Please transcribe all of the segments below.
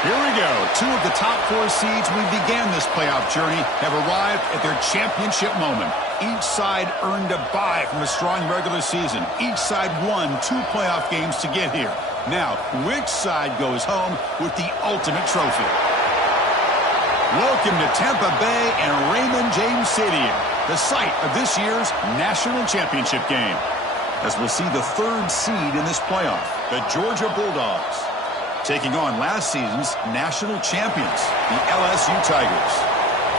Here we go. Two of the top four seeds we began this playoff journey have arrived at their championship moment. Each side earned a bye from a strong regular season. Each side won 2 playoff games to get here. Now, which side goes home with the ultimate trophy? Welcome to Tampa Bay and Raymond James Stadium, the site of this year's national championship game. As we'll see the 3rd seed in this playoff, the Georgia Bulldogs, taking on last season's national champions, the LSU Tigers.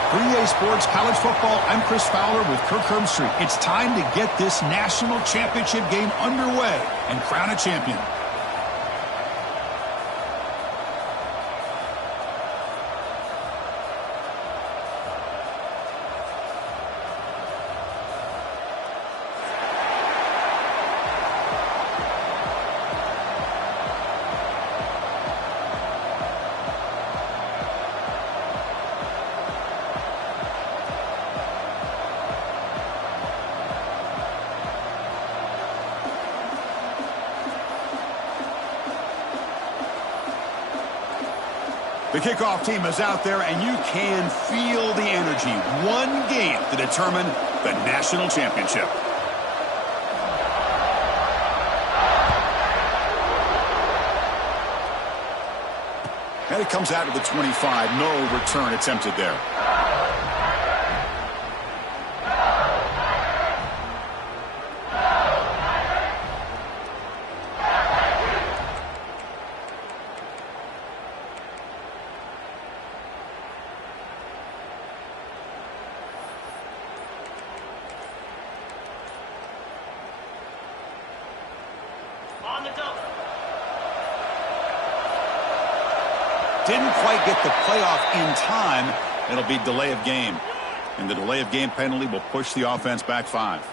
For EA Sports College Football, I'm Chris Fowler with Kirk Herbstreit. It's time to get this national championship game underway and crown a champion. The kickoff team is out there, and you can feel the energy. One game to determine the national championship. And it comes out of the 25. No return attempted there. Didn't quite get the playoff in time. It'll be delay of game. And the delay of game penalty will push the offense back 5.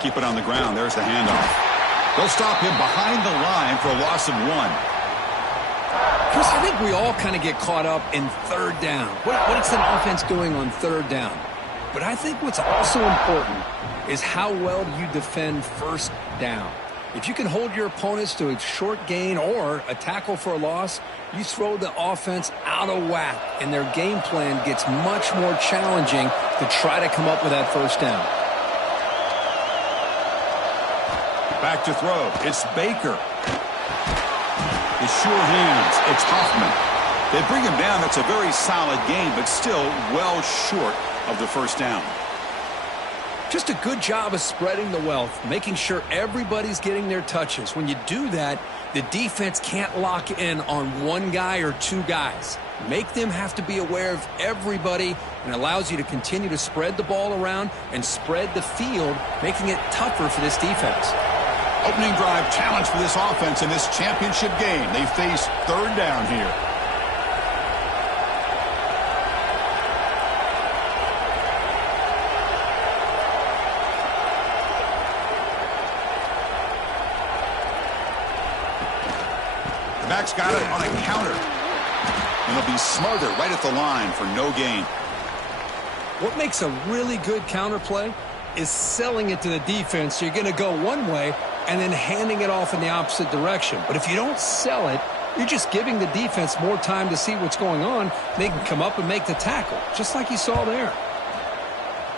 Keep it on the ground. There's the handoff. They'll stop him behind the line for a loss of 1. Chris, I think we all kind of get caught up in 3rd down. What is an offense doing on 3rd down? But I think what's also important is how well do you defend 1st down. If you can hold your opponents to a short gain or a tackle for a loss, you throw the offense out of whack, and their game plan gets much more challenging to try to come up with that 1st down. Back to throw. It's Baker. His sure hands. It's Hoffman. They bring him down. That's a very solid game, but still well short of the 1st down. Just a good job of spreading the wealth, making sure everybody's getting their touches. When you do that, the defense can't lock in on one guy or 2 guys. Make them have to be aware of everybody, and allows you to continue to spread the ball around and spread the field, making it tougher for this defense. Opening drive challenge for this offense in this championship game. They face 3rd down here. The back's got it on a counter. And he'll be smothered right at the line for no gain. What makes a really good counter play is selling it to the defense. So you're going to go one way and then handing it off in the opposite direction. But if you don't sell it, you're just giving the defense more time to see what's going on. They can come up and make the tackle, just like you saw there.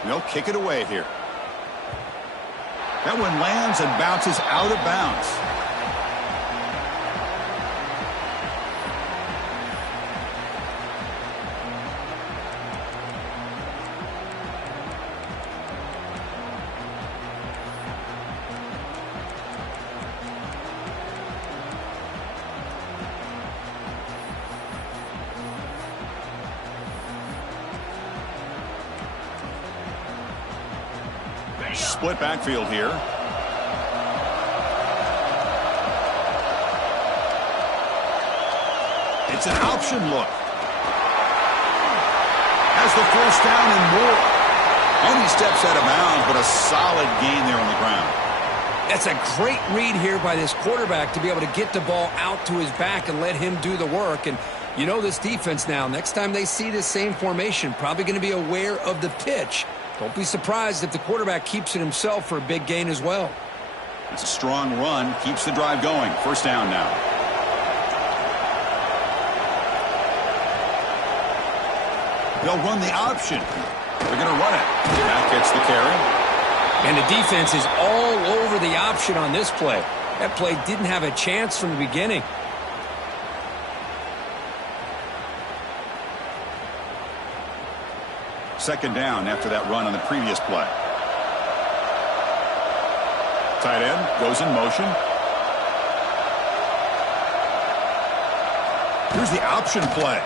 They'll kick it away here. That one lands and bounces out of bounds. Split backfield here. It's an option look. the first down and more. And he steps out of bounds, but a solid gain there on the ground. That's a great read here by this quarterback to be able to get the ball out to his back and let him do the work. And you know this defense now, next time they see this same formation, probably going to be aware of the pitch. Don't be surprised if the quarterback keeps it himself for a big gain as well. It's a strong run, keeps the drive going. First down now. They'll run the option. They're going to run it. That gets the carry. And the defense is all over the option on this play. That play didn't have a chance from the beginning. Second down after that run on the previous play. Tight end goes in motion. Here's the option play.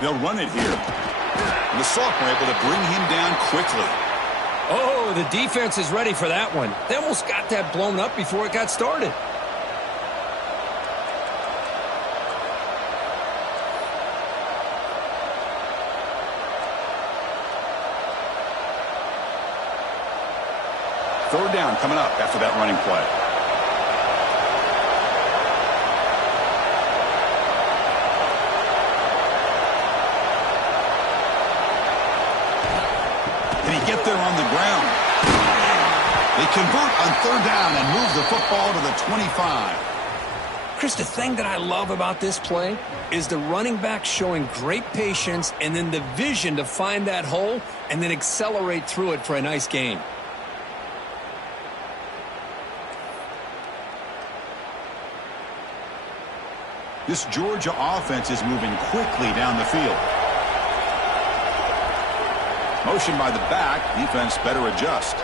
They'll run it here. And the sophomore able to bring him down quickly. Oh, the defense is ready for that one. They almost got that blown up before it got started. Third down coming up after that running play. Get there on the ground. They convert on third down and move the football to the 25. Chris, the thing that I love about this play is the running back showing great patience and then the vision to find that hole and then accelerate through it for a nice gain. This Georgia offense is moving quickly down the field. Motion by the back. Defense better adjust.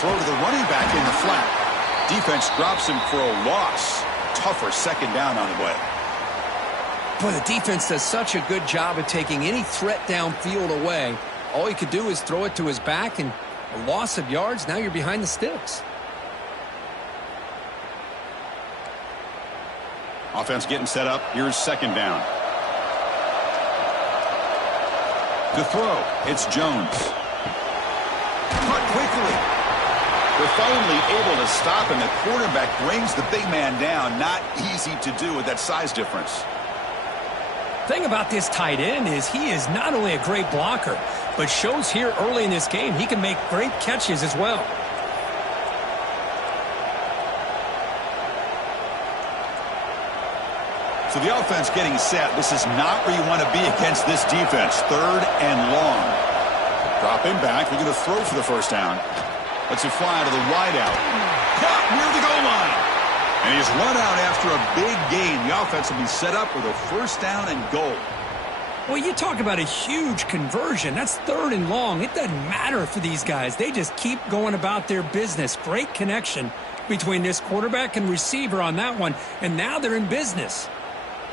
Throw to the running back in the flat. Defense drops him for a loss. Tougher second down on the way. Boy, the defense does such a good job of taking any threat downfield away. All he could do is throw it to his back, and a loss of yards, now you're behind the sticks. Offense getting set up. Here's second down. To throw, it's Jones. Caught quickly. They're finally able to stop him. The quarterback brings the big man down. Not easy to do with that size difference. Thing about this tight end is he is not only a great blocker, but shows here early in this game he can make great catches as well. So the offense getting set. This is not where you want to be against this defense. Third and long. Drop him back. They're going to throw for the first down. Lets it fly to the wideout. Caught near the goal line. And he's run out after a big gain. The offense will be set up with a first down and goal. Well, you talk about a huge conversion. That's third and long. It doesn't matter for these guys. They just keep going about their business. Great connection between this quarterback and receiver on that one. And now they're in business.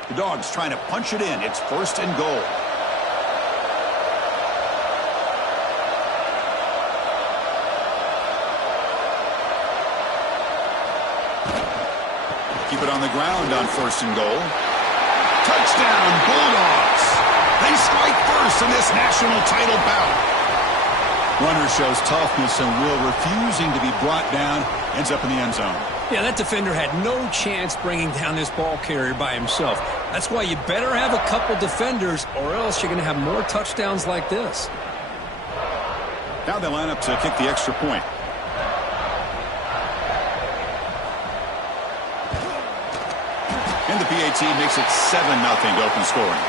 The Dogs trying to punch it in. It's first and goal. Keep it on the ground on first and goal. Touchdown, Bulldogs. They strike first in this national title bout. Runner shows toughness and will, refusing to be brought down. Ends up in the end zone. Yeah, that defender had no chance bringing down this ball carrier by himself. That's why you better have a couple defenders, or else you're going to have more touchdowns like this. Now they line up to kick the extra point. And the PAT makes it 7-0 to open scoring.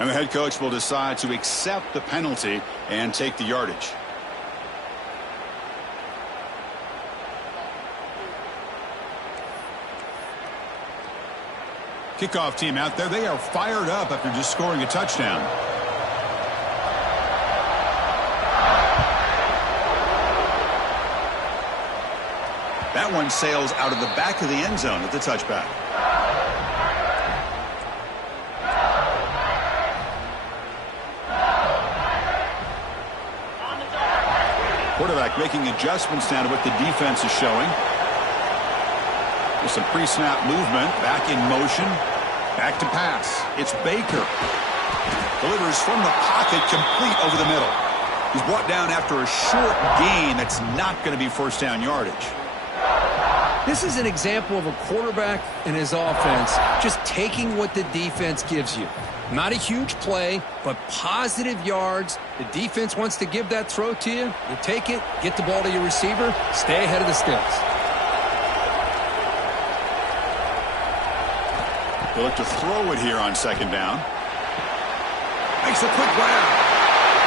And the head coach will decide to accept the penalty and take the yardage. Kickoff team out there. They are fired up after just scoring a touchdown. That one sails out of the back of the end zone at the touchback. Quarterback making adjustments now to what the defense is showing. With some pre-snap movement, back in motion, back to pass. It's Baker. Delivers from the pocket, complete over the middle. He's brought down after a short gain that's not going to be first down yardage. This is an example of a quarterback and his offense just taking what the defense gives you. Not a huge play, but positive yards. The defense wants to give that throw to you. You take it, get the ball to your receiver, stay ahead of the sticks. They'll look to throw it here on second down. Makes a quick grab.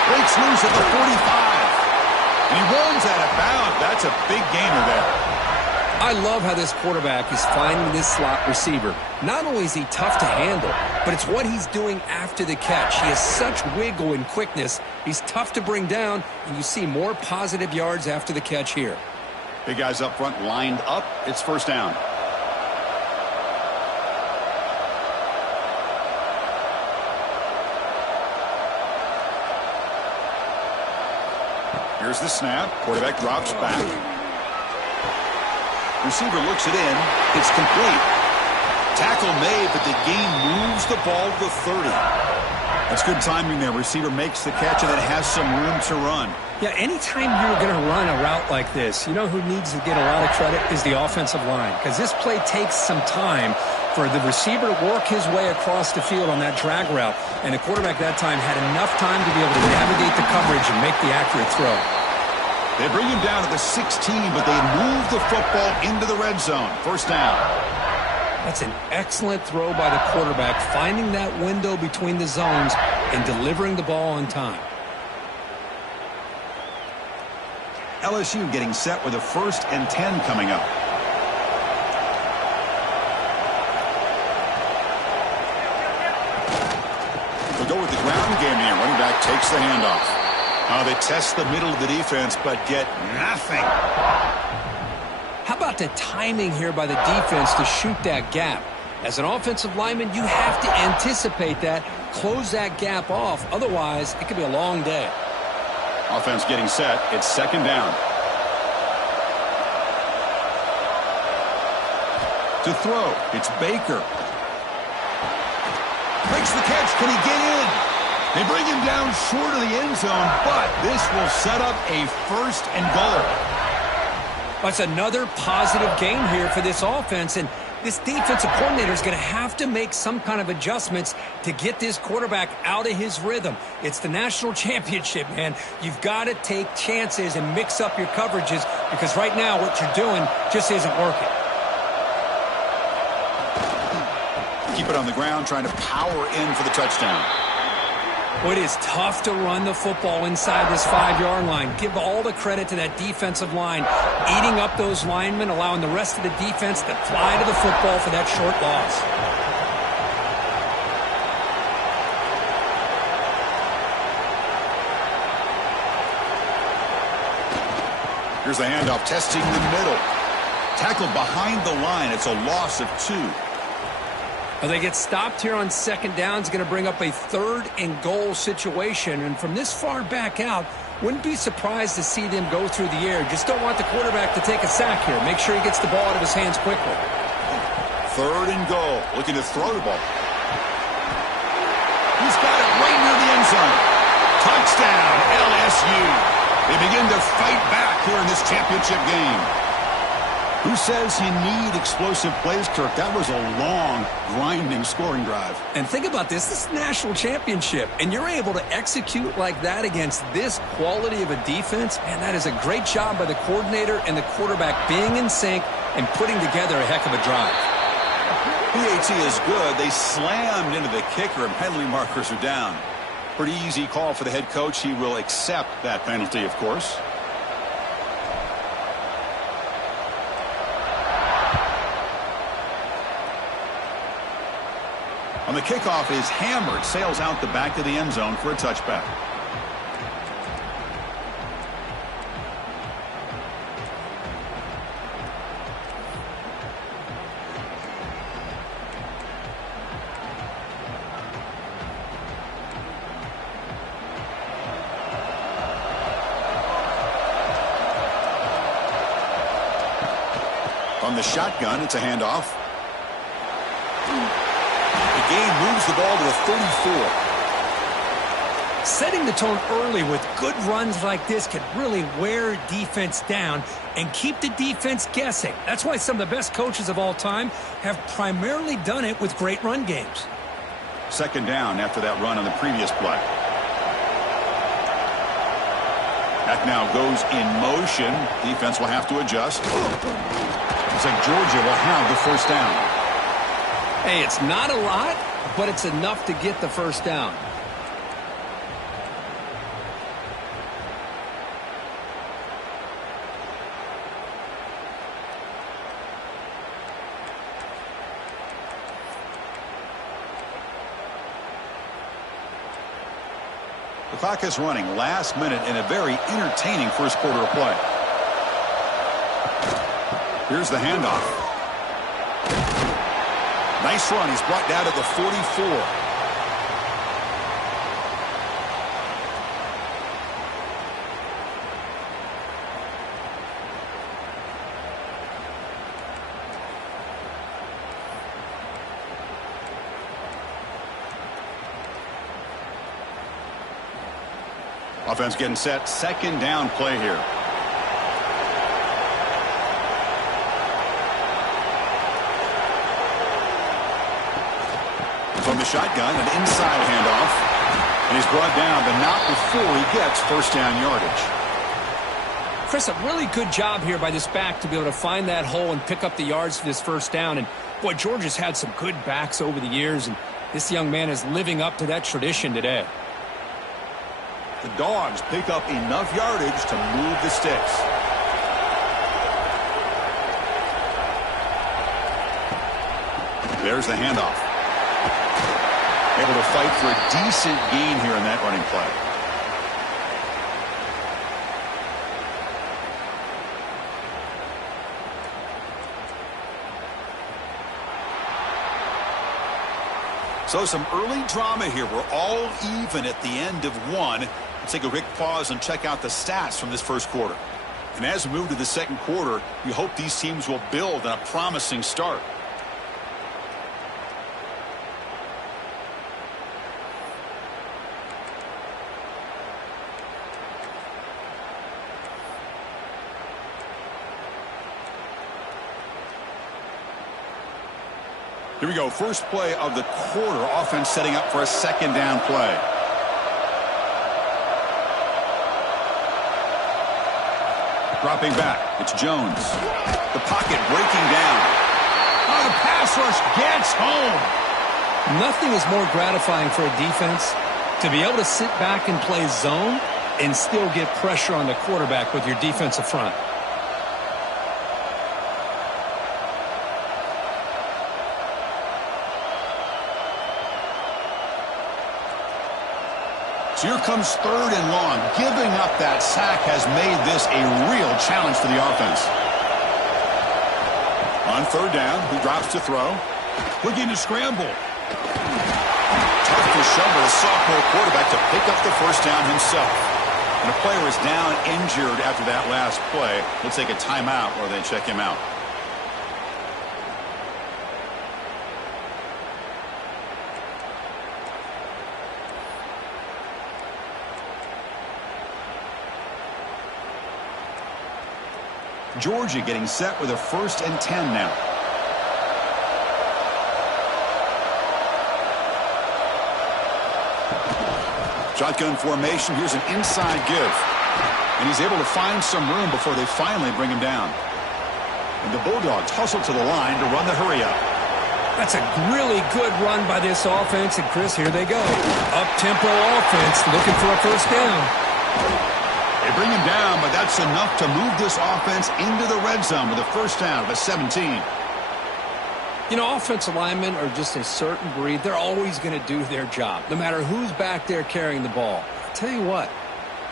Breaks loose at the 45. And he runs out of bounds. That's a big gainer there. I love how this quarterback is finding this slot receiver. Not only is he tough to handle, but it's what he's doing after the catch. He has such wiggle and quickness. He's tough to bring down, and you see more positive yards after the catch here. Big guys up front lined up. It's first down. Here's the snap. Quarterback drops back. Receiver looks it in. It's complete. Tackle made, but the gain moves the ball to the 30. That's good timing there. Receiver makes the catch, and it has some room to run. Yeah, anytime you're going to run a route like this, you know who needs to get a lot of credit is the offensive line, because this play takes some time for the receiver to work his way across the field on that drag route, and the quarterback that time had enough time to be able to navigate the coverage and make the accurate throw. They bring him down at the 16, but they move the football into the red zone. First down. That's an excellent throw by the quarterback, finding that window between the zones and delivering the ball on time. LSU getting set with a 1st and 10 coming up. They'll go with the ground game here. Running back takes the handoff. They test the middle of the defense, but get nothing. How about the timing here by the defense to shoot that gap? As an offensive lineman, you have to anticipate that, close that gap off. Otherwise, it could be a long day. Offense getting set. It's second down. To throw, it's Baker. Makes the catch. Can he get in? They bring him down short of the end zone, but this will set up a 1st and goal. That's another positive gain here for this offense, and this defensive coordinator is going to have to make some kind of adjustments to get this quarterback out of his rhythm. It's the national championship, man. You've got to take chances and mix up your coverages, because right now what you're doing just isn't working. Keep it on the ground, trying to power in for the touchdown. Well, it is tough to run the football inside this 5-yard line. Give all the credit to that defensive line, eating up those linemen, allowing the rest of the defense to fly to the football for that short loss. Here's the handoff, testing the middle. Tackled behind the line. It's a loss of 2. Well, they get stopped here on second down. It's going to bring up a 3rd and goal situation. And from this far back out, wouldn't be surprised to see them go through the air. Just don't want the quarterback to take a sack here. Make sure he gets the ball out of his hands quickly. 3rd and goal. Looking to throw the ball. He's got it right near the end zone. Touchdown, LSU. They begin to fight back here in this championship game. Who says you need explosive plays, Kirk? That was a long, grinding scoring drive. And think about this. This is a national championship, and you're able to execute like that against this quality of a defense. Man, that is a great job by the coordinator and the quarterback being in sync and putting together a heck of a drive. PAT is good. They slammed into the kicker, and penalty markers are down. Pretty easy call for the head coach. He will accept that penalty, of course. On the kickoff is hammered, sails out the back of the end zone for a touchback. On the the shotgun, it's a handoff. The gain moves the ball to the 34. Setting the tone early with good runs like this can really wear defense down and keep the defense guessing. That's why some of the best coaches of all time have primarily done it with great run games. Second down after that run on the previous play. That now goes in motion. Defense will have to adjust. Looks like Georgia will have the first down. Hey, it's not a lot, but it's enough to get the first down. The clock is running last minute in a very entertaining first quarter of play. Here's the handoff. Nice run. He's brought down to the 44. Offense getting set. Second down play here. From the shotgun, an inside handoff. And he's brought down, but not before he gets first down yardage. Chris, a really good job here by this back to be able to find that hole and pick up the yards for this first down. And, boy, Georgia's had some good backs over the years, and this young man is living up to that tradition today. The Dogs pick up enough yardage to move the sticks. There's the handoff. Able to fight for a decent gain here in that running play. So some early drama here. We're all even at the end of one. Let's take a quick pause and check out the stats from this first quarter. And as we move to the second quarter, we hope these teams will build on a promising start. Here we go. First play of the quarter. Offense setting up for a second down play. Dropping back. It's Jones. The pocket breaking down. Oh, the pass rush gets home. Nothing is more gratifying for a defense to be able to sit back and play zone and still get pressure on the quarterback with your defensive front. So here comes third and long. Giving up that sack has made this a real challenge for the offense. On third down, he drops to throw. Looking to scramble. Tough to show for the sophomore quarterback to pick up the first down himself. And a player is down injured after that last play. We'll take a timeout or they check him out. Georgia getting set with a 1st and 10 now. Shotgun formation. Here's an inside give. And he's able to find some room before they finally bring him down. And the Bulldogs hustle to the line to run the hurry up. That's a really good run by this offense. And, Chris, here they go. Up-tempo offense looking for a first down. They bring him down, but that's enough to move this offense into the red zone with a first down of a 17. You know, offensive linemen are just a certain breed. They're always going to do their job, no matter who's back there carrying the ball. I'll tell you what,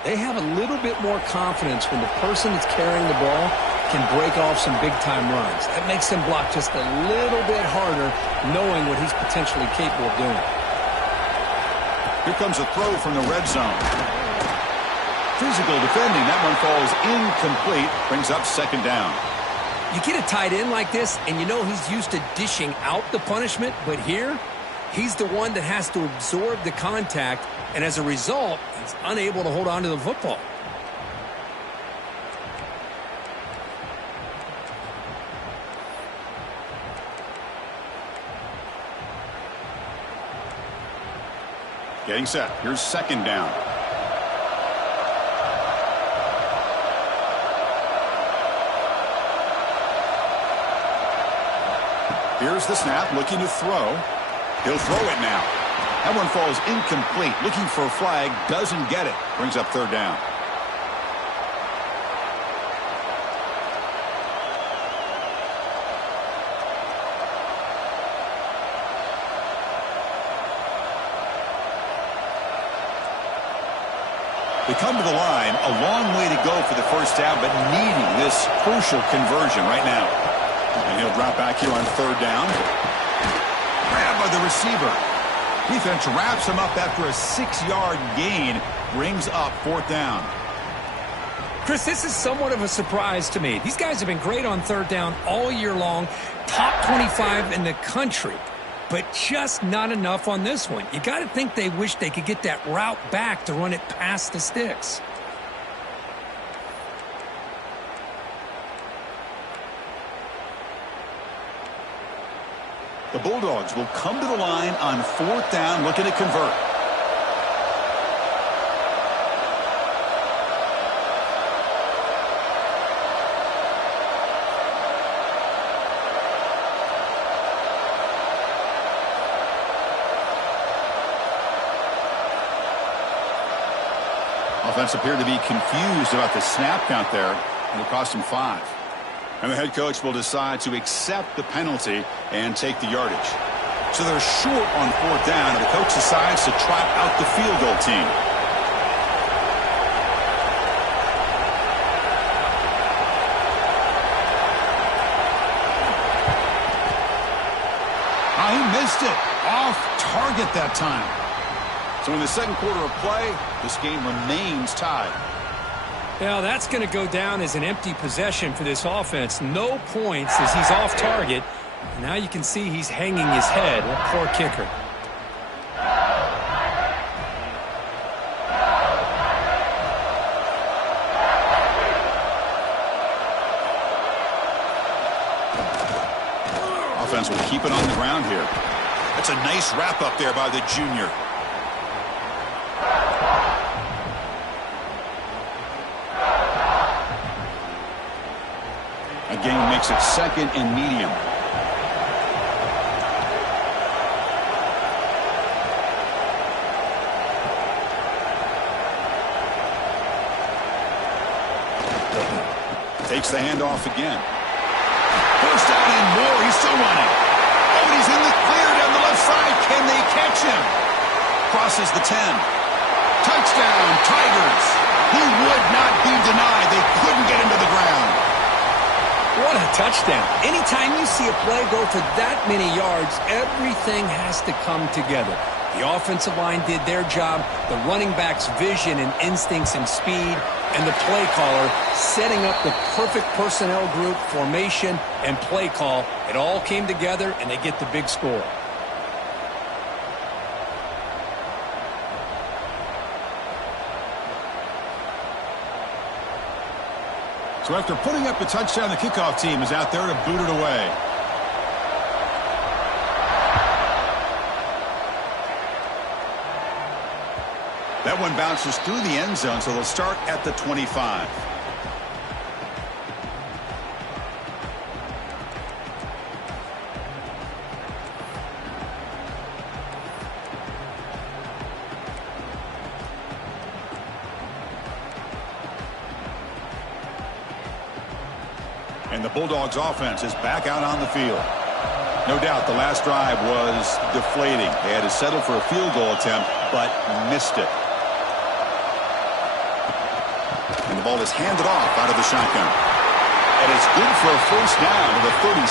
they have a little bit more confidence when the person that's carrying the ball can break off some big-time runs. That makes them block just a little bit harder, knowing what he's potentially capable of doing. Here comes a throw from the red zone. Physical defending. That one falls incomplete. Brings up second down. You get a tight end like this, and you know he's used to dishing out the punishment, but here, he's the one that has to absorb the contact, and as a result, he's unable to hold on to the football. Getting set. Here's second down. Here's the snap, looking to throw. He'll throw it now. That one falls incomplete. Looking for a flag, doesn't get it. Brings up third down. They come to the line, a long way to go for the first down, but needing this crucial conversion right now. And he'll drop back here on third down. Grabbed by the receiver. Defense wraps him up after a 6-yard gain. Brings up fourth down. Chris, this is somewhat of a surprise to me. These guys have been great on third down all year long. Top 25 in the country. But just not enough on this one. You got to think they wish they could get that route back to run it past the sticks. The Bulldogs will come to the line on fourth down, looking to convert. Offense appeared to be confused about the snap count there. It'll cost him 5. And the head coach will decide to accept the penalty and take the yardage. So they're short on fourth down, and the coach decides to trot out the field goal team. He missed it. Off target that time. So in the second quarter of play, this game remains tied. Well, that's going to go down as an empty possession for this offense. No points as he's off target. And now you can see he's hanging his head. What poor kicker. Offense will keep it on the ground here. That's a nice wrap up there by the junior. Again, makes it second and medium. Takes the handoff again. First down and more. He's still running. Oh, and he's in the clear down the left side. Can they catch him? Crosses the 10. Touchdown, Tigers. He would not be denied. They couldn't get him to the ground. What a touchdown. Anytime you see a play go for that many yards, everything has to come together. The offensive line did their job, the running back's vision and instincts and speed, and the play caller setting up the perfect personnel group, formation, and play call. It all came together, and they get the big score. So after putting up the touchdown, the kickoff team is out there to boot it away. That one bounces through the end zone, so they'll start at the 25. And the Bulldogs offense is back out on the field. No doubt the last drive was deflating. They had to settle for a field goal attempt, but missed it. And the ball is handed off out of the shotgun. And it's good for a first down to the 36.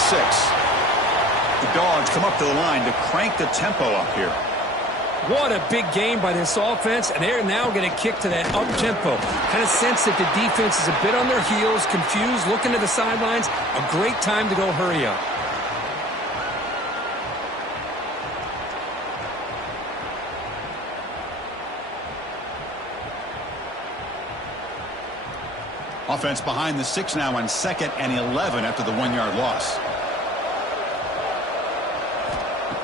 The Dogs come up to the line to crank the tempo up here. What a big game by this offense, and they're now going to kick to that up-tempo. Kind of sense that the defense is a bit on their heels, confused, looking to the sidelines. A great time to go hurry up. Offense behind the 6 now on 2nd and 11 after the 1-yard loss.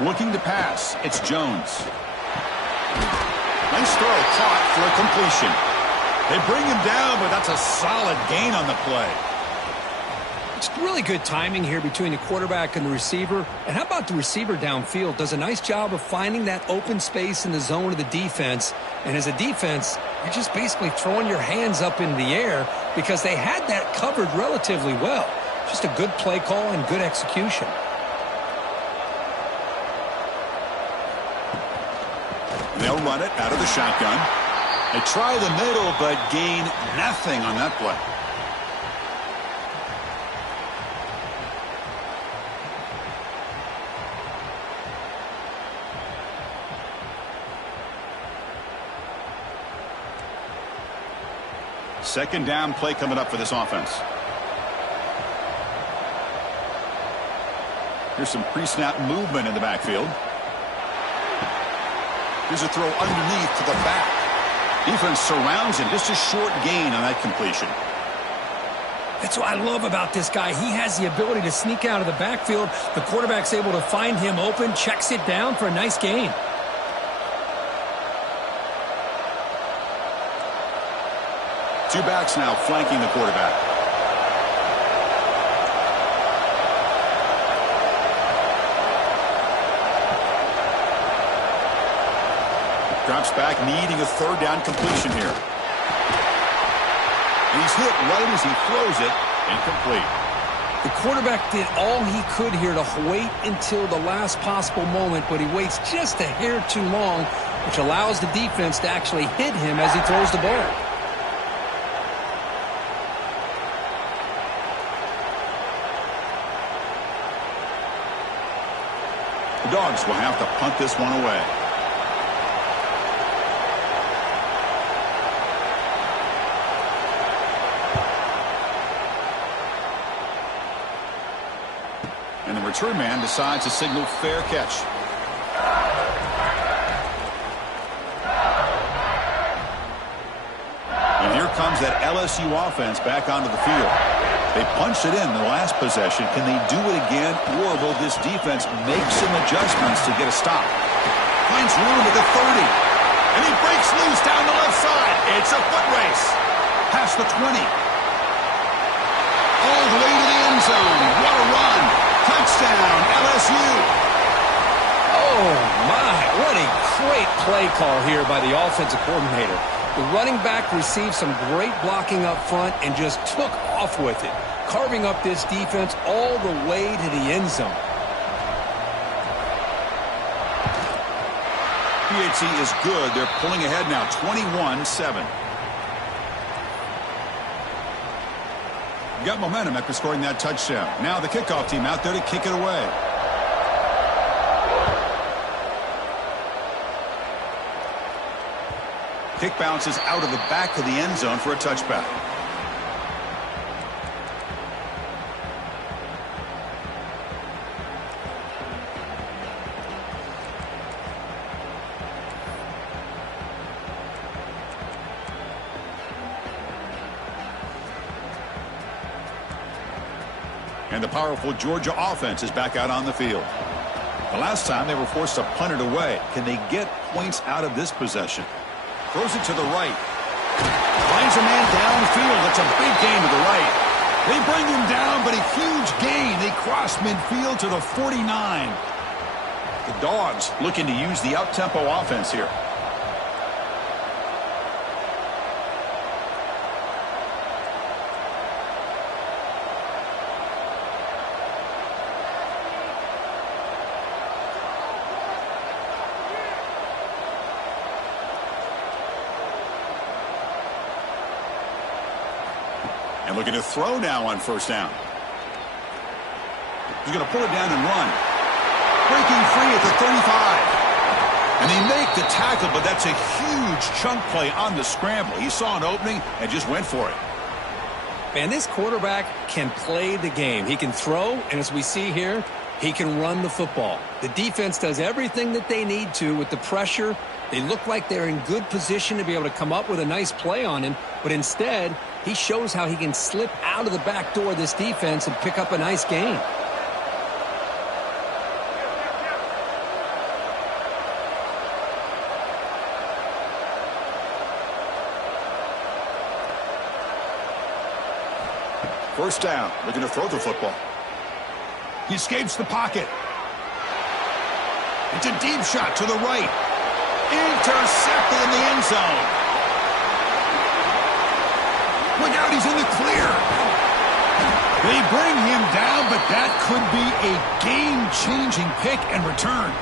Looking to pass, it's Jones. Nice throw, caught for a completion. They bring him down, but that's a solid gain on the play. It's really good timing here between the quarterback and the receiver. And how about the receiver downfield? Does a nice job of finding that open space in the zone of the defense. And as a defense, you're just basically throwing your hands up in the air because they had that covered relatively well. Just a good play call and good execution. They'll run it out of the shotgun. They try the middle, but gain nothing on that play. Second down play coming up for this offense. Here's some pre-snap movement in the backfield. Here's a throw underneath to the back. Defense surrounds him. Just a short gain on that completion. That's what I love about this guy. He has the ability to sneak out of the backfield. The quarterback's able to find him open, checks it down for a nice gain. Two backs now flanking the quarterback. Drops back, needing a third down completion here. And he's hit right as he throws it. Incomplete. The quarterback did all he could here to wait until the last possible moment, but he waits just a hair too long, which allows the defense to actually hit him as he throws the ball. The Dogs will have to punt this one away. And the return man decides to signal fair catch. And here comes that LSU offense back onto the field. They punched it in the last possession. Can they do it again, or will this defense make some adjustments to get a stop? Finds room at the 30. And he breaks loose down the left side. It's a foot race. Past the 20. All the way to the end zone. What a run. Touchdown, LSU. Oh, my. What a great play call here by the offensive coordinator. The running back received some great blocking up front and just took off with it, carving up this defense all the way to the end zone. PHC is good. They're pulling ahead now, 21-7. Got momentum after scoring that touchdown. Now the kickoff team out there to kick it away. Kick bounces out of the back of the end zone for a touchback. And the powerful Georgia offense is back out on the field. The last time they were forced to punt it away. Can they get points out of this possession? Throws it to the right. Finds a man downfield. It's a big gain to the right. They bring him down, but a huge gain. They cross midfield to the 49. The Dogs looking to use the up-tempo offense here. And looking to throw now on first down. He's going to pull it down and run. Breaking free at the 35. And they make the tackle, but that's a huge chunk play on the scramble. He saw an opening and just went for it. Man, this quarterback can play the game. He can throw, and as we see here, he can run the football. The defense does everything that they need to with the pressure. They look like they're in good position to be able to come up with a nice play on him, but instead, he shows how he can slip out of the back door of this defense and pick up a nice gain. First down, looking to throw the football. He escapes the pocket. It's a deep shot to the right. Intercepted in the end zone. Look out, he's in the clear. They bring him down, but that could be a game-changing pick and return.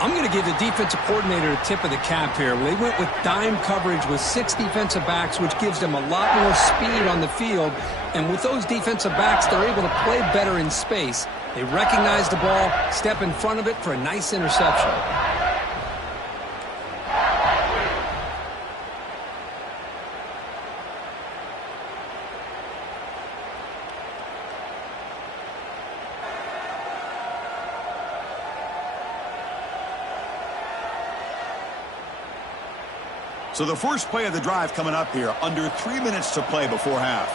I'm going to give the defensive coordinator a tip of the cap here. They went with dime coverage with 6 defensive backs, which gives them a lot more speed on the field. And with those defensive backs, they're able to play better in space. They recognize the ball, step in front of it for a nice interception. So the first play of the drive coming up here, under 3 minutes to play before half.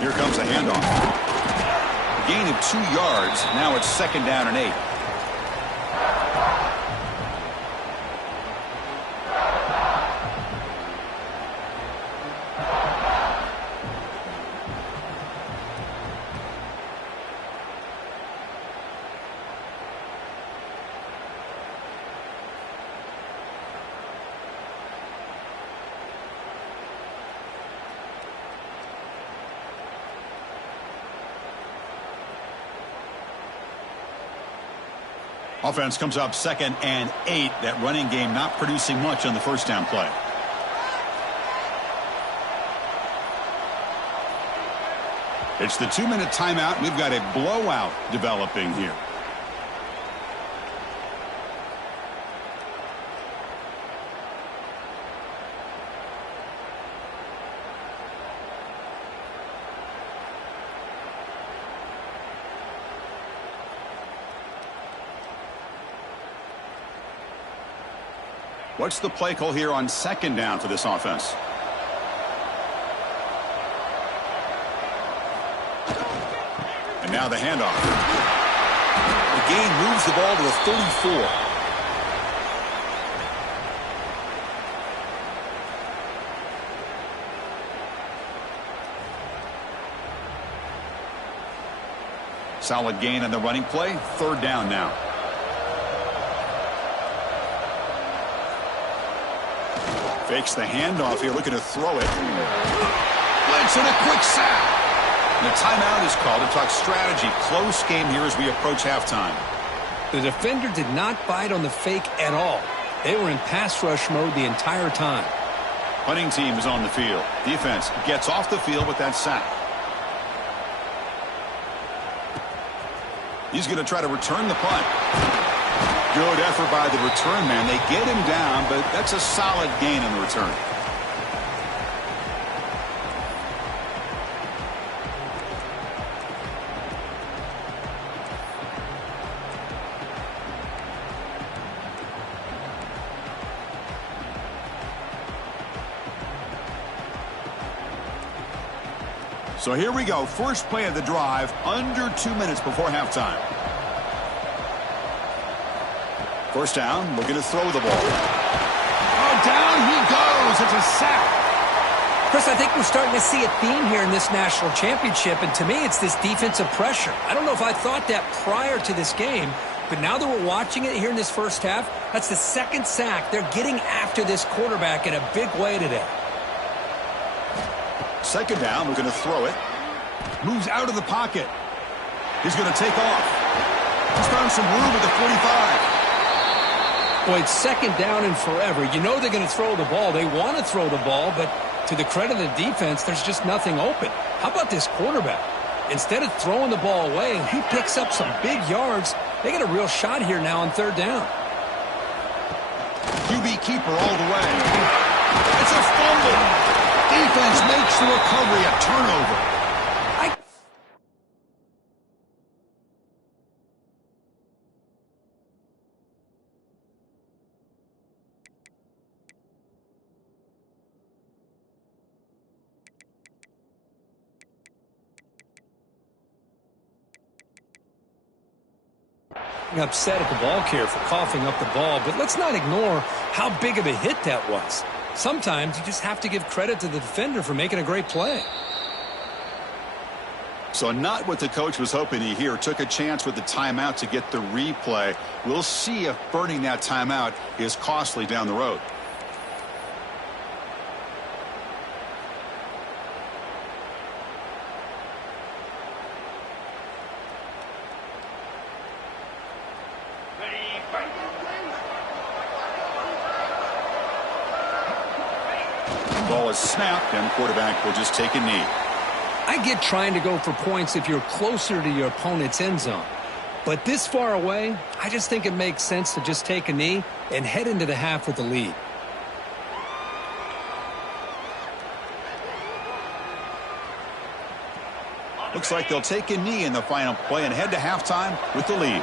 Here comes the handoff. A gain of 2 yards. Now it's 2nd down and 8. Offense comes up 2nd and 8. That running game not producing much on the first down play. It's the 2-minute timeout. We've got a blowout developing here. What's the play call here on 2nd down for this offense? And now the handoff. The gain moves the ball to the 34. Solid gain on the running play. 3rd down now. Fakes the handoff here, looking to throw it. Blitz and a quick sack. And a timeout is called to talk strategy. Close game here as we approach halftime. The defender did not bite on the fake at all. They were in pass rush mode the entire time. Punting team is on the field. Defense gets off the field with that sack. He's going to try to return the punt. Good effort by the return man. They get him down, but that's a solid gain on the return. So here we go. First play of the drive, under 2 minutes before halftime. First down, looking to throw the ball. Oh, down he goes. It's a sack. Chris, I think we're starting to see a theme here in this national championship, and to me it's this defensive pressure. I don't know if I thought that prior to this game, but now that we're watching it here in this first half, that's the 2nd sack. They're getting after this quarterback in a big way today. 2nd down, we're going to throw it. Moves out of the pocket. He's going to take off. He's found some room at the 45. Boy, it's 2nd down and forever. You know they're going to throw the ball. They want to throw the ball, but to the credit of the defense, there's just nothing open. How about this quarterback? Instead of throwing the ball away, he picks up some big yards. They get a real shot here now on third down. QB keeper all the way. It's a fumble. Defense makes the recovery a turnover. Upset at the ball carrier for coughing up the ball, but let's not ignore how big of a hit that was. Sometimes you just have to give credit to the defender for making a great play. So not what the coach was hoping to hear. Took a chance with the timeout to get the replay. We'll see if burning that timeout is costly down the road. Ball is snapped, and quarterback will just take a knee. I get trying to go for points if you're closer to your opponent's end zone. But this far away, I just think it makes sense to just take a knee and head into the half with the lead. Looks like they'll take a knee in the final play and head to halftime with the lead.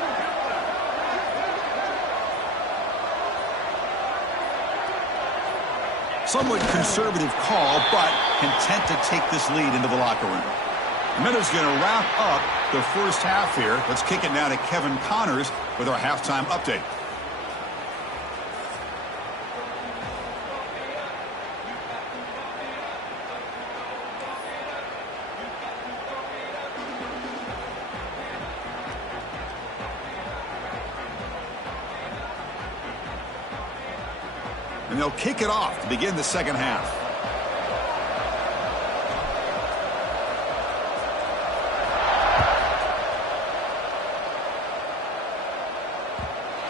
Somewhat conservative call, but content to take this lead into the locker room. The Minutes going to wrap up the first half here. Let's kick it now to Kevin Connors with our halftime update. And they'll kick it off to begin the second half.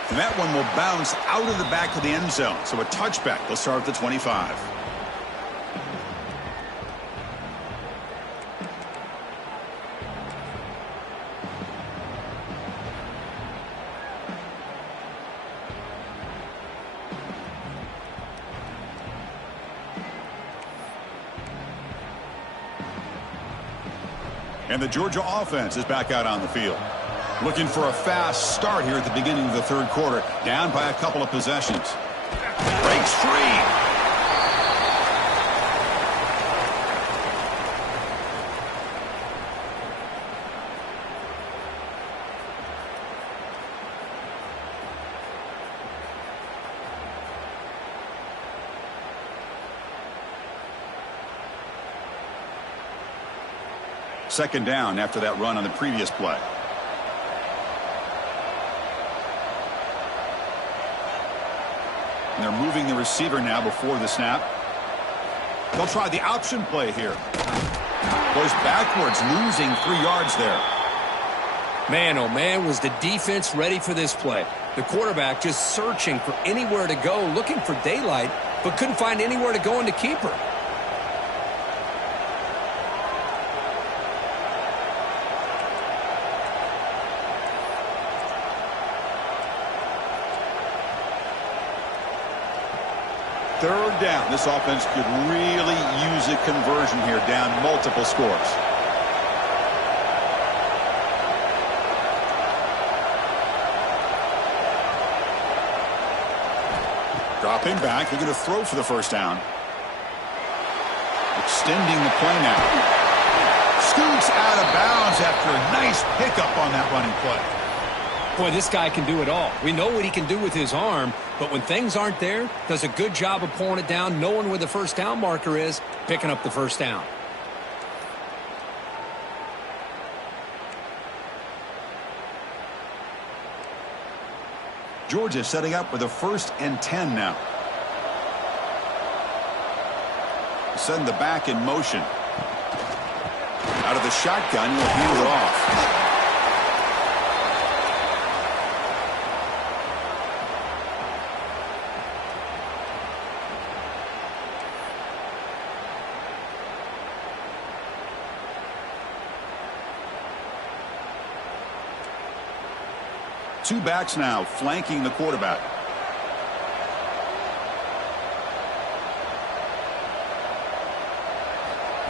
And that one will bounce out of the back of the end zone. So a touchback. They'll start at the 25. And the Georgia offense is back out on the field. Looking for a fast start here at the beginning of the third quarter. Down by a couple of possessions. Breaks free. Second down after that run on the previous play. And they're moving the receiver now before the snap. They'll try the option play here. Goes backwards, losing 3 yards there. Man, oh man, was the defense ready for this play. The quarterback just searching for anywhere to go, looking for daylight, but couldn't find anywhere to go in the keeper. Third down. This offense could really use a conversion here, down multiple scores. Dropping back. They're going to throw for the first down. Extending the play now. Scoots out of bounds after a nice pickup on that running play. Boy, this guy can do it all. We know what he can do with his arm, but when things aren't there, does a good job of pulling it down, knowing where the first down marker is, picking up the first down. Georgia setting up with a 1st and 10 now. Send the back in motion. Out of the shotgun, he'll hand it off. Two backs now flanking the quarterback.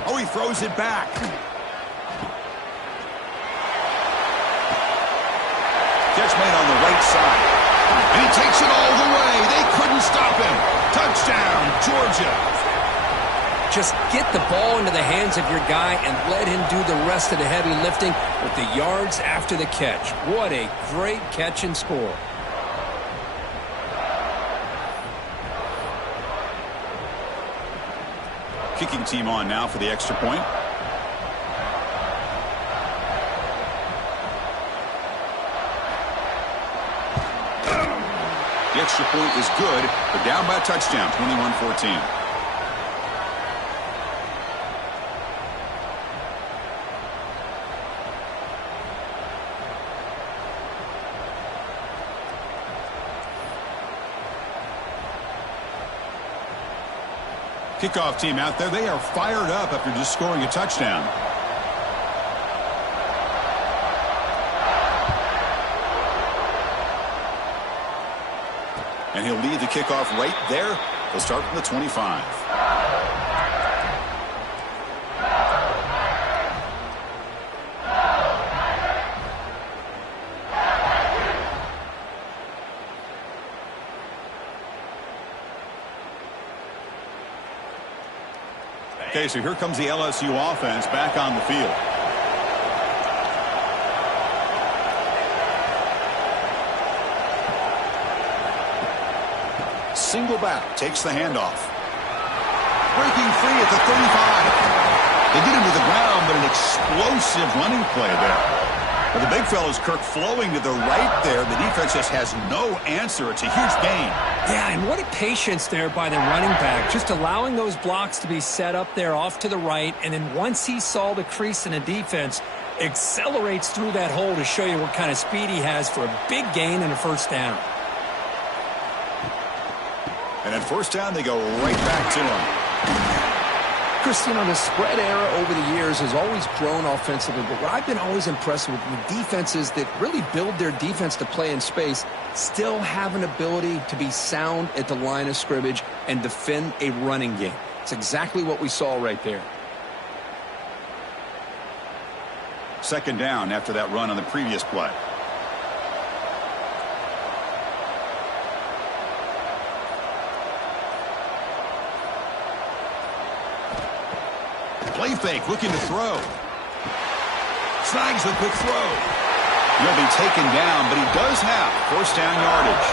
Oh, he throws it back. Catch made on the right side. And he takes it all the way. They couldn't stop him. Touchdown, Georgia. Just get the ball into the hands of your guy and let him do the rest of the heavy lifting with the yards after the catch. What a great catch and score. Kicking team on now for the extra point. The extra point is good, but down by a touchdown, 21-14. Kickoff team out there, they are fired up after just scoring a touchdown. And he'll lead the kickoff right there. He'll start from the 25. Okay, so here comes the LSU offense back on the field. Single back, takes the handoff. Breaking free at the 35. They get him to the ground, but an explosive running play there. But the big fella's Kirk flowing to the right there. The defense just has no answer. It's a huge gain. Yeah, and what a patience there by the running back. Just allowing those blocks to be set up there off to the right. And then once he saw the crease in the defense, accelerates through that hole to show you what kind of speed he has for a big gain and a first down. And at first down, they go right back to him. Chris, you know, the spread era over the years has always grown offensively, but what I've been always impressed with defenses that really build their defense to play in space still have an ability to be sound at the line of scrimmage and defend a running game. It's exactly what we saw right there. Second down after that run on the previous play. Play fake, looking to throw. Snags the quick throw. He'll be taken down, but he does have first down yardage.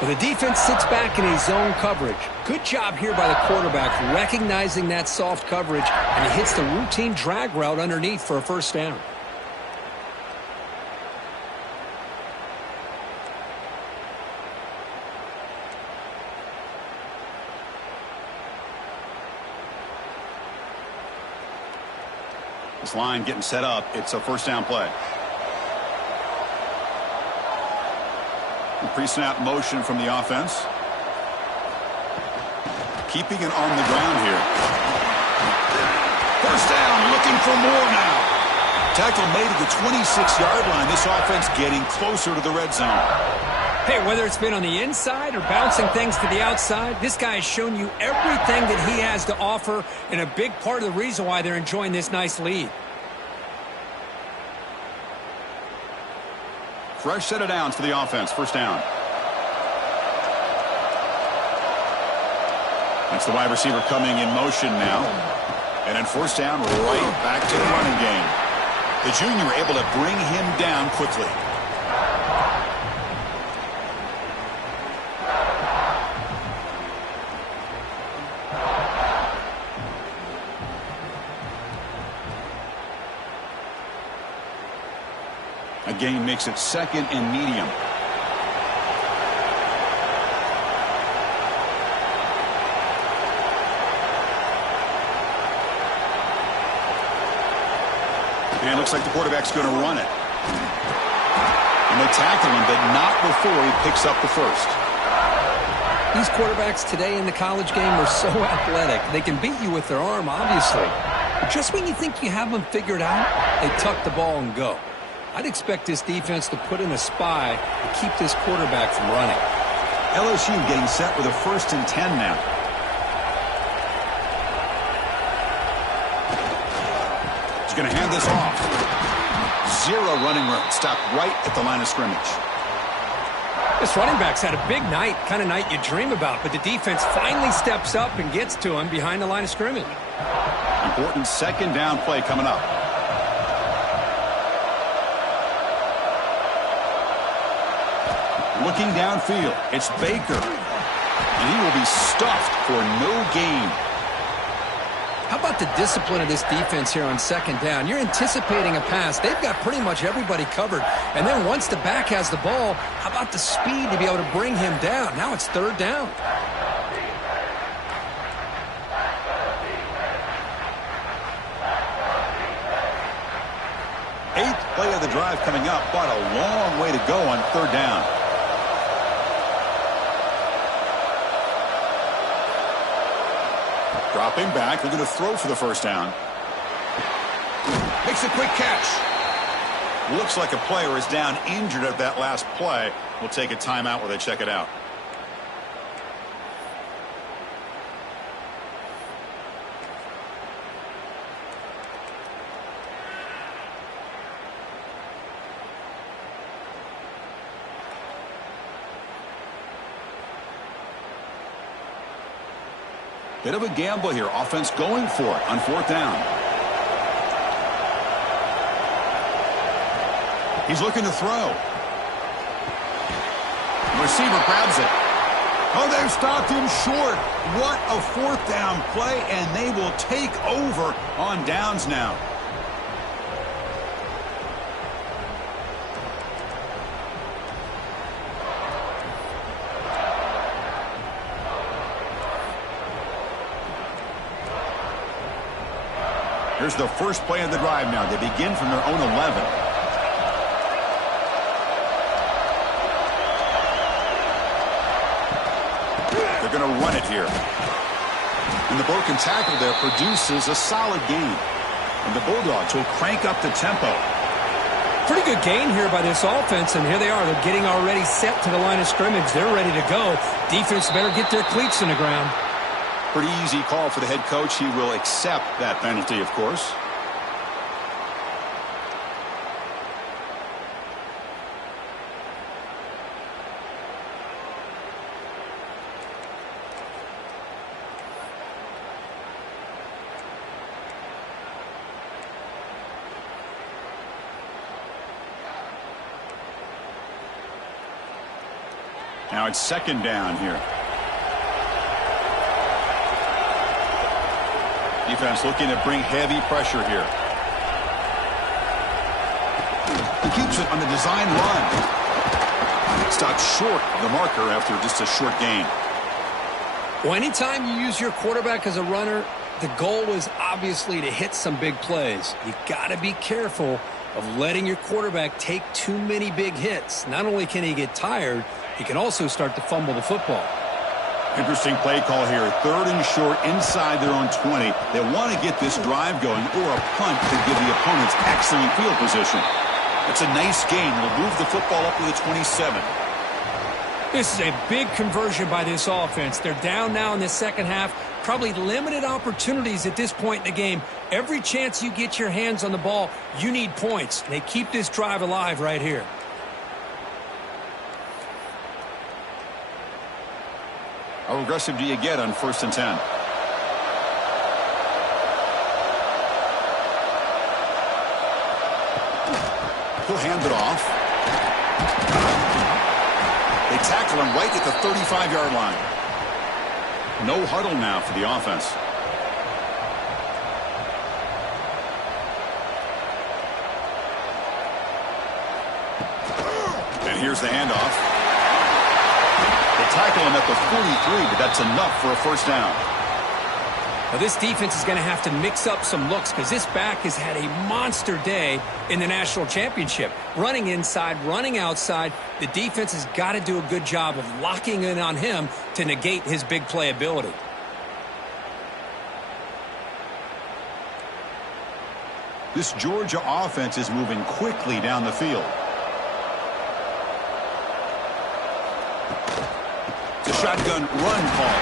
Well, the defense sits back in a zone coverage. Good job here by the quarterback, recognizing that soft coverage, and he hits the routine drag route underneath for a first down. This line getting set up. It's a first down play. Pre-snap motion from the offense. Keeping it on the ground here. First down, looking for more now. Tackle made at the 26-yard line. This offense getting closer to the red zone. Hey, whether it's been on the inside or bouncing things to the outside, this guy has shown you everything that he has to offer, and a big part of the reason why they're enjoying this nice lead. Fresh set of downs for the offense. First down. That's the wide receiver coming in motion now. And then first down, right back to the running game. The junior able to bring him down quickly. A gain makes it second and medium. And it looks like the quarterback's going to run it. And they tackle him, but not before he picks up the first. These quarterbacks today in the college game are so athletic. They can beat you with their arm, obviously. But just when you think you have them figured out, they tuck the ball and go. I'd expect this defense to put in a spy to keep this quarterback from running. LSU getting set with a 1st and 10 now. He's going to hand this off. 0 running room. Stopped right at the line of scrimmage. This running back's had a big night, kind of night you dream about, but the defense finally steps up and gets to him behind the line of scrimmage. Important 2nd down play coming up. Looking downfield, it's Baker. And he will be stuffed for no gain. How about the discipline of this defense here on 2nd down? You're anticipating a pass. They've got pretty much everybody covered. And then once the back has the ball, how about the speed to be able to bring him down? Now it's 3rd down. Eighth play of the drive coming up, but a long way to go on 3rd down. Dropping back, looking to throw for the 1st down. Makes a quick catch. Looks like a player is down injured at that last play. We'll take a timeout while they check it out. Bit of a gamble here. Offense going for it on 4th down. He's looking to throw. The receiver grabs it. Oh, they've stopped him short. What a 4th down play, and they will take over on downs now. Here's the first play of the drive now. They begin from their own 11. They're going to run it here. And the broken tackle there produces a solid gain. And the Bulldogs will crank up the tempo. Pretty good gain here by this offense, and here they are. They're getting already set to the line of scrimmage. They're ready to go. Defense better get their cleats in the ground. Pretty easy call for the head coach. He will accept that penalty, of course. Now it's 2nd down here. Defense looking to bring heavy pressure here. He keeps it on the design run. Stopped short of the marker after just a short gain. Well, anytime you use your quarterback as a runner, the goal is obviously to hit some big plays. You got to be careful of letting your quarterback take too many big hits. Not only can he get tired, he can also start to fumble the football. Interesting play call here. 3rd and short inside their own 20. They want to get this drive going, or a punt to give the opponents excellent field position. It's a nice gain. They'll move the football up to the 27. This is a big conversion by this offense. They're down now in the 2nd half. Probably limited opportunities at this point in the game. Every chance you get your hands on the ball, you need points. They keep this drive alive right here. How aggressive do you get on 1st and 10? He'll hand it off. They tackle him right at the 35-yard line. No huddle now for the offense. And here's the handoff. They tackle him at the 43, but that's enough for a 1st down. Well, this defense is going to have to mix up some looks because this back has had a monster day in the national championship. Running inside, running outside. The defense has got to do a good job of locking in on him to negate his big play ability. This Georgia offense is moving quickly down the field. The shotgun run call.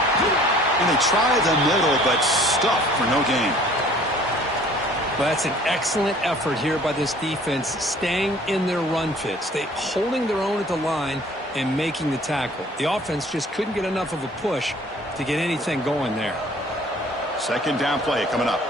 And they try the middle, but stuffed for no gain. Well, that's an excellent effort here by this defense, staying in their run fits. They holding their own at the line and making the tackle. The offense just couldn't get enough of a push to get anything going there. Second down play coming up.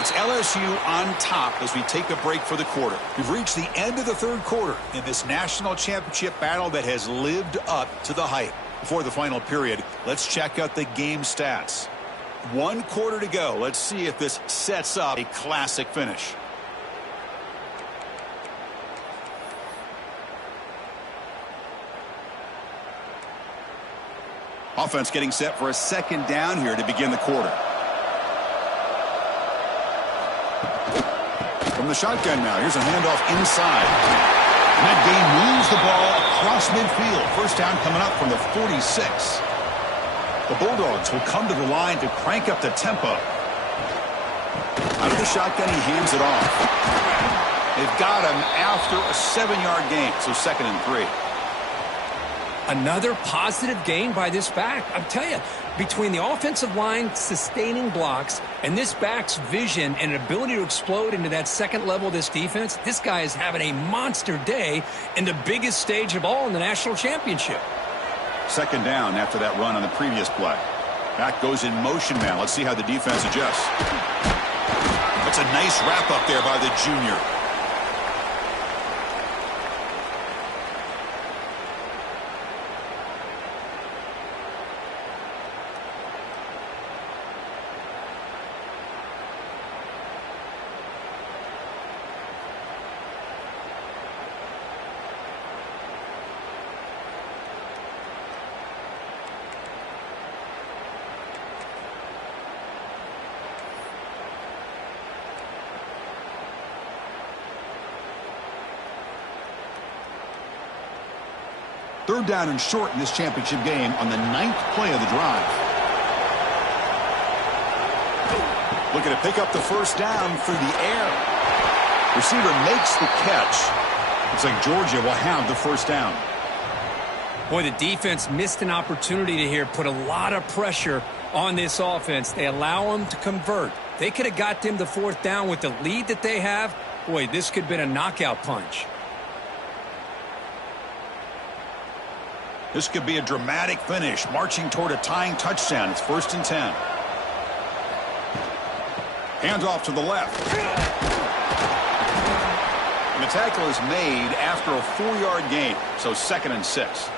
It's LSU on top as we take a break for the quarter. We've reached the end of the third quarter in this national championship battle that has lived up to the hype. Before the final period, let's check out the game stats. 1 quarter to go. Let's see if this sets up a classic finish. Offense getting set for a second down here to begin the quarter. From the shotgun now, here's a handoff inside. And that game moves the ball across midfield. First down coming up from the 46. The Bulldogs will come to the line to crank up the tempo. Out of the shotgun, he hands it off. They've got him after a 7-yard gain, so 2nd and 3. Another positive gain by this back. I'm telling you, between the offensive line sustaining blocks and this back's vision and ability to explode into that second level of this defense, this guy is having a monster day in the biggest stage of all in the national championship. Second down after that run on the previous play. Back goes in motion now. Let's see how the defense adjusts. That's a nice wrap up there by the junior. Third down and short in this championship game on the 9th play of the drive. Looking to pick up the first down through the air. Receiver makes the catch. Looks like Georgia will have the first down. Boy, the defense missed an opportunity to here put a lot of pressure on this offense. They allow them to convert. They could have got them the 4th down with the lead that they have. Boy, this could have been a knockout punch. This could be a dramatic finish, marching toward a tying touchdown. It's 1st and 10. Hands off to the left. And the tackle is made after a 4-yard gain, so 2nd and 6.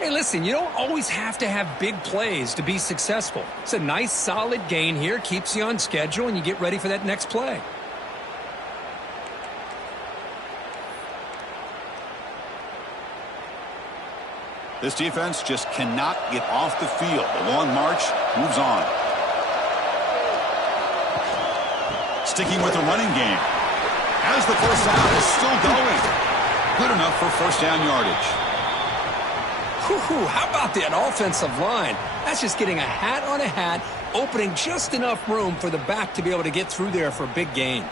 Hey, listen, you don't always have to have big plays to be successful. It's a nice, solid gain here, keeps you on schedule, and you get ready for that next play. This defense just cannot get off the field. The long march moves on. Sticking with the running game. As the first down is still going. Good enough for first down yardage. Whew, how about that offensive line? That's just getting a hat on a hat, opening just enough room for the back to be able to get through there for a big gain.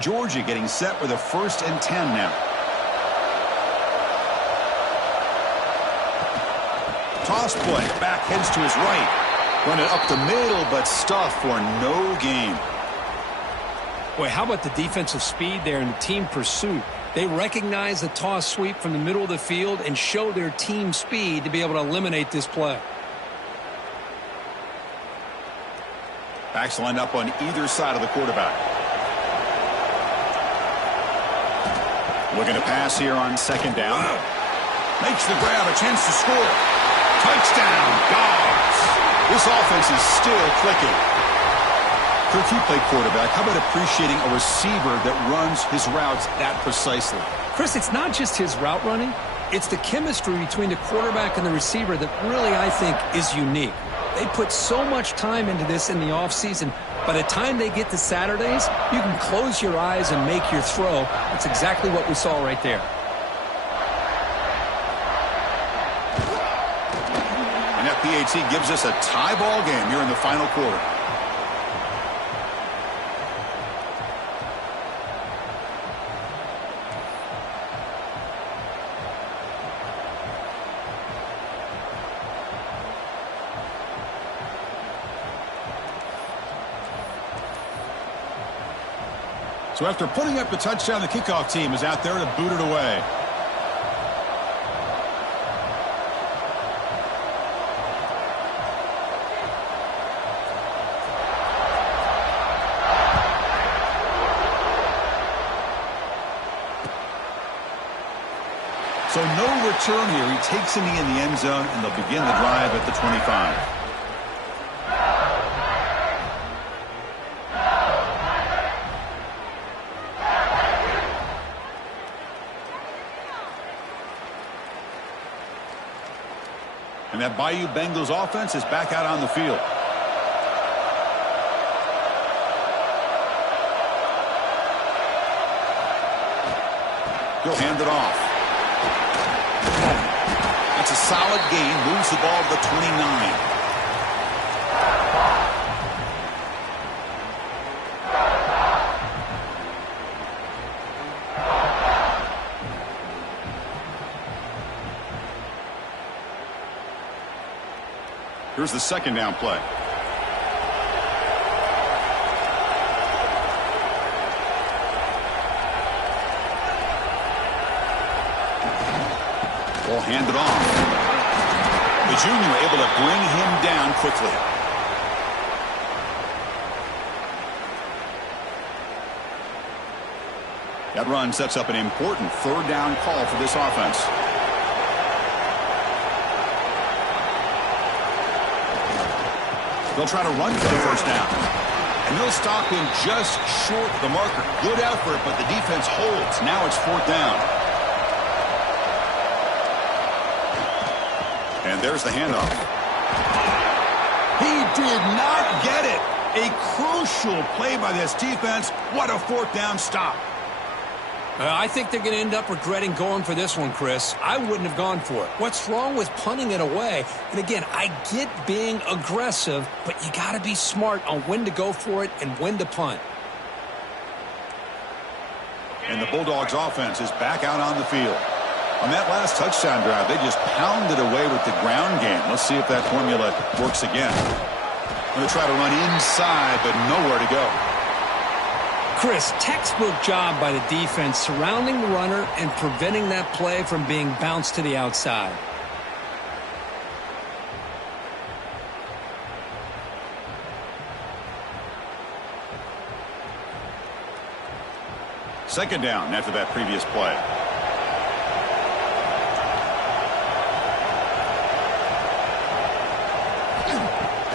Georgia getting set with a 1st and 10 now. Toss play. Back heads to his right. Run it up the middle, but stuffed for no gain. Boy, how about the defensive speed there and the team pursuit? They recognize the toss sweep from the middle of the field and show their team speed to be able to eliminate this play. Backs lined up on either side of the quarterback. Looking to pass here on 2nd down. Makes the grab, a chance to score. Touchdown, Dogs. This offense is still clicking. Coach, you play quarterback. How about appreciating a receiver that runs his routes that precisely? Chris, it's not just his route running. It's the chemistry between the quarterback and the receiver that really, I think, is unique. They put so much time into this in the offseason. By the time they get to Saturdays, you can close your eyes and make your throw. That's exactly what we saw right there. And that PAT gives us a tie ball game here in the final quarter. So after putting up the touchdown, the kickoff team is out there to boot it away. So no return here. He takes it in the end zone, and they'll begin the drive at the 25. And that Bayou Bengals offense is back out on the field. He'll hand it off. That's a solid gain. Moves the ball to the 29. Here's the second down play. Ball handed off. The junior able to bring him down quickly. That run sets up an important third down call for this offense. They'll try to run for the first down. And they'll stop him just short of the marker. Good effort, but the defense holds. Now it's fourth down. And there's the handoff. He did not get it. A crucial play by this defense. What a fourth down stop. I think they're going to end up regretting going for this one, Chris. I wouldn't have gone for it. What's wrong with punting it away? And again, I get being aggressive, but you got to be smart on when to go for it and when to punt. And the Bulldogs offense is back out on the field. On that last touchdown drive, they just pounded away with the ground game. Let's see if that formula works again. Going to try to run inside, but nowhere to go. Chris, textbook job by the defense surrounding the runner and preventing that play from being bounced to the outside. Second down after that previous play.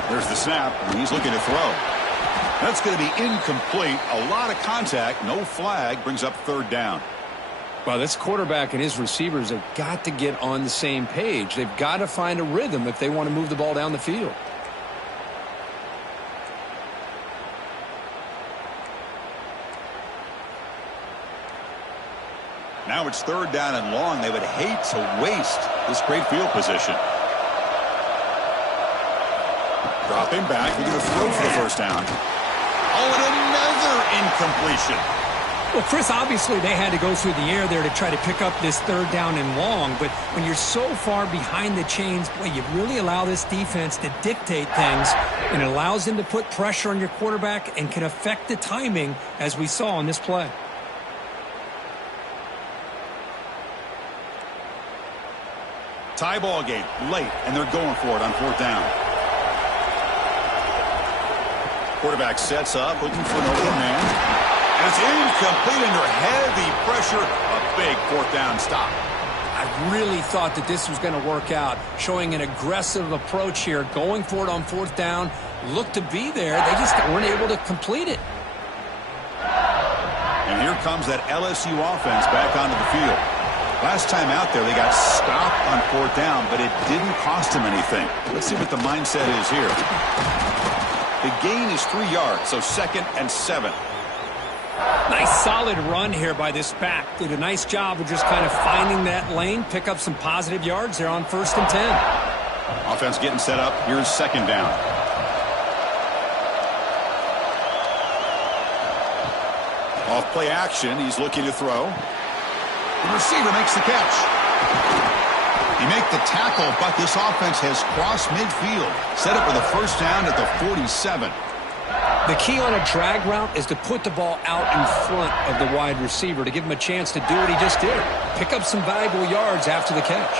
There's the snap, and he's looking to throw. That's going to be incomplete. A lot of contact. No flag. Brings up third down. Well, this quarterback and his receivers have got to get on the same page. They've got to find a rhythm if they want to move the ball down the field. Now it's third down and long. They would hate to waste this great field position. Dropping back. They're going to throw for the first down. Oh, and another incompletion. Well, Chris, obviously they had to go through the air there to try to pick up this third down and long, but when you're so far behind the chains, boy, you really allow this defense to dictate things, and it allows them to put pressure on your quarterback and can affect the timing, as we saw on this play. Tie ball game late, and they're going for it on fourth down. Quarterback sets up, looking for an open man. And it's incomplete under heavy pressure. A big fourth down stop. I really thought that this was going to work out, showing an aggressive approach here, going for it on fourth down, looked to be there. They just weren't able to complete it. And here comes that LSU offense back onto the field. Last time out there, they got stopped on 4th down, but it didn't cost them anything. Let's see what the mindset is here. The gain is 3 yards, so 2nd and 7. Nice solid run here by this back. Did a nice job of just kind of finding that lane, pick up some positive yards there on 1st and 10. Offense getting set up. Here's 2nd down. Off play action. He's looking to throw. The receiver makes the catch. He makes the tackle, but this offense has crossed midfield. Set up with a 1st down at the 47. The key on a drag route is to put the ball out in front of the wide receiver to give him a chance to do what he just did. Pick up some valuable yards after the catch.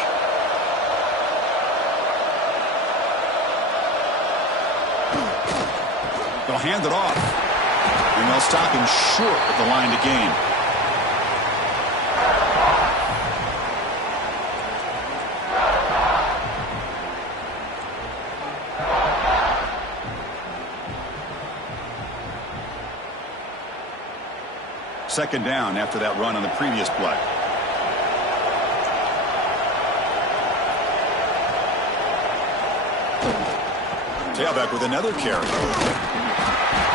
They'll hand it off. And they'll stop him short of the line to gain. Second down after that run on the previous play. Tailback with another carry.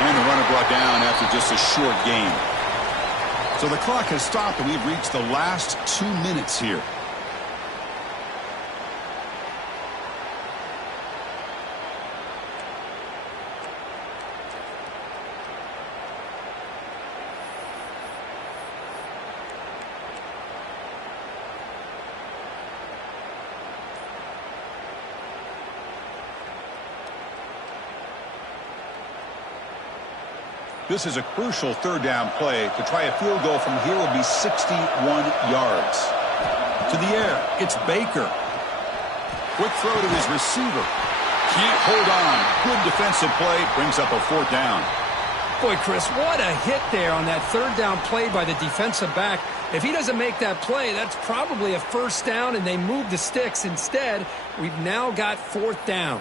And the runner brought down after just a short gain. So the clock has stopped and we've reached the last 2 minutes here. This is a crucial 3rd down play. To try a field goal from here will be 61 yards. To the air, it's Baker. Quick throw to his receiver. Can't hold on. Good defensive play. Brings up a 4th down. Boy, Chris, what a hit there on that 3rd down play by the defensive back. If he doesn't make that play, that's probably a 1st down, and they move the sticks. Instead, we've now got 4th down.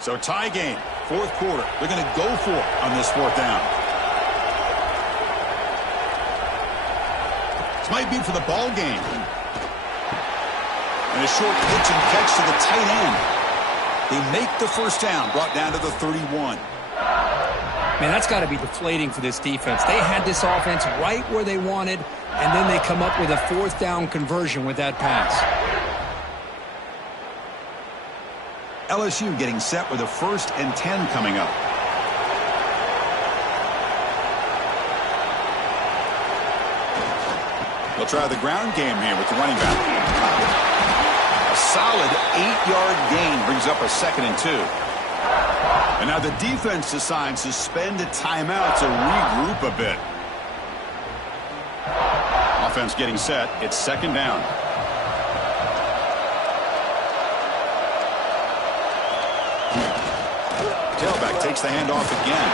So tie game, 4th quarter. They're going to go for it on this 4th down. This might be for the ball game. And a short pitch and catch to the tight end. They make the 1st down, brought down to the 31. Man, that's got to be deflating for this defense. They had this offense right where they wanted, and then they come up with a 4th down conversion with that pass. LSU getting set with a 1st and 10 coming up. They'll try the ground game here with the running back. A solid 8-yard gain brings up a 2nd and 2. And now the defense decides to spend a timeout to regroup a bit. Offense getting set. It's 2nd down. Tailback takes the handoff again.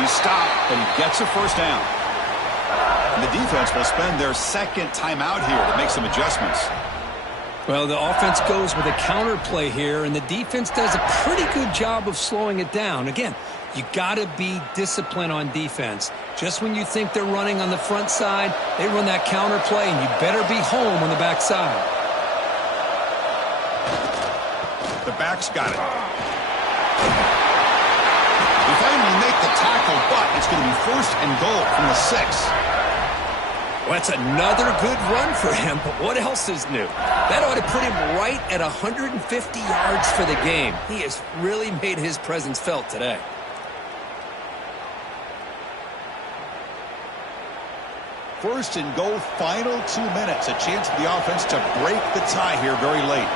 He's stopped, but he gets a 1st down. And the defense will spend their 2nd timeout here to make some adjustments. Well, the offense goes with a counter play here, and the defense does a pretty good job of slowing it down. Again, you got to be disciplined on defense. Just when you think they're running on the front side, they run that counter play, and you better be home on the back side. The back's got it. They finally make the tackle, but it's going to be 1st and goal from the 6. Well, that's another good run for him, but what else is new? That ought to put him right at 150 yards for the game. He has really made his presence felt today. First and goal, final 2 minutes. A chance for the offense to break the tie here very late.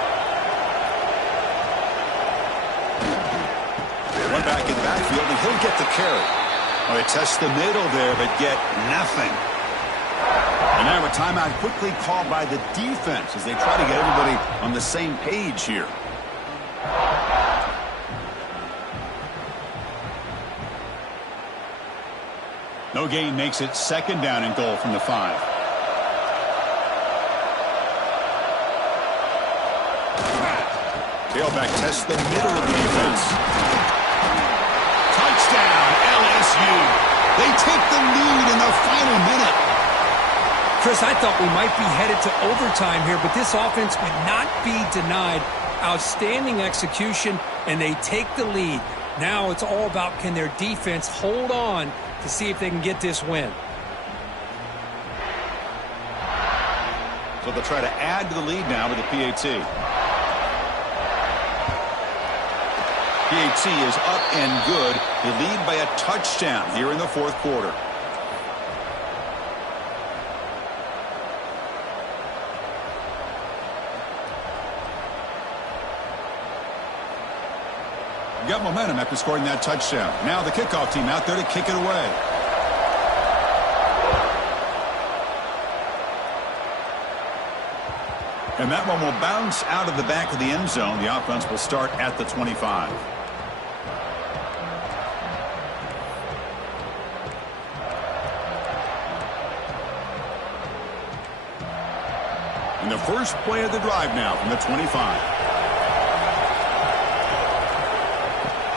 One back in the backfield, and he'll get the carry. Well, they test the middle there, but get nothing. And now a timeout quickly called by the defense as they try to get everybody on the same page here. No gain makes it 2nd down and goal from the 5. Tailback tests the middle of the defense. Touchdown, LSU. They take the lead in the final minute. Chris, I thought we might be headed to overtime here, but this offense would not be denied. Outstanding execution, and they take the lead. Now it's all about, can their defense hold on to see if they can get this win. So they'll try to add to the lead now with the PAT. PAT is up and good. They lead by a touchdown here in the 4th quarter. Got momentum after scoring that touchdown. Now the kickoff team out there to kick it away. And that one will bounce out of the back of the end zone. The offense will start at the 25. And the first play of the drive now from the 25.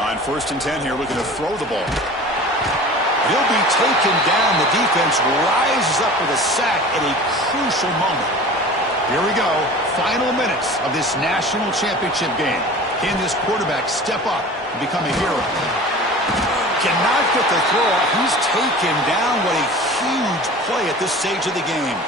On 1st and 10 here, looking to throw the ball. He'll be taken down. The defense rises up with a sack at a crucial moment. Here we go. Final minutes of this national championship game. Can this quarterback step up and become a hero? Cannot get the throw off. He's taken down. What a huge play at this stage of the game.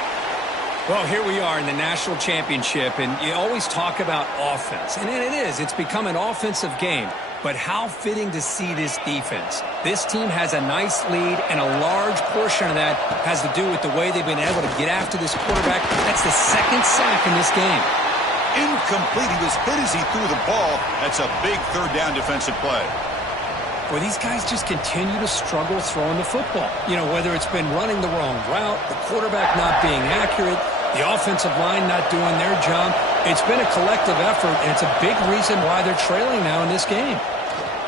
Well, here we are in the national championship, and you always talk about offense. And it is. It's become an offensive game. But how fitting to see this defense. This team has a nice lead, and a large portion of that has to do with the way they've been able to get after this quarterback. That's the 2nd sack in this game. Incomplete. He was hit as he threw the ball. That's a big 3rd down defensive play. Boy, these guys just continue to struggle throwing the football. You know, whether it's been running the wrong route, the quarterback not being accurate, the offensive line not doing their job. It's been a collective effort, and it's a big reason why they're trailing now in this game.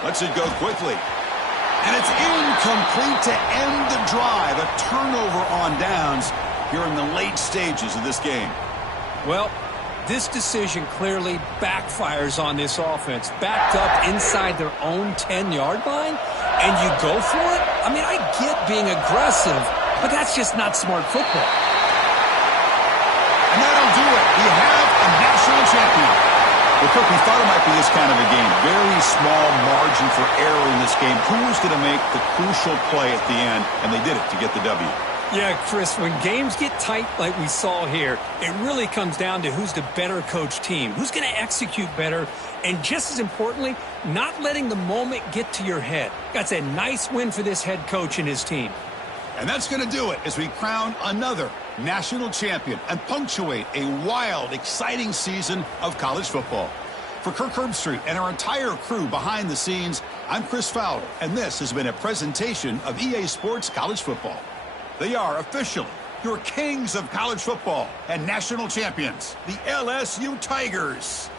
Lets it go quickly. And it's incomplete to end the drive. A turnover on downs here in the late stages of this game. Well, this decision clearly backfires on this offense. Backed up inside their own 10-yard line, and you go for it? I mean, I get being aggressive, but that's just not smart football. And that'll do it. We have a national champion. Well, Kirk, we thought it might be this kind of a game. Very small margin for error in this game. Who was going to make the crucial play at the end? And they did it to get the W. Yeah, Chris, when games get tight like we saw here, it really comes down to who's the better coached team, who's going to execute better, and just as importantly, not letting the moment get to your head. That's a nice win for this head coach and his team. And that's going to do it as we crown another national champion and punctuate a wild, exciting season of college football. For Kirk Herbstreit and our entire crew behind the scenes, I'm Chris Fowler, and this has been a presentation of EA Sports College Football. They are officially your kings of college football and national champions, the LSU Tigers.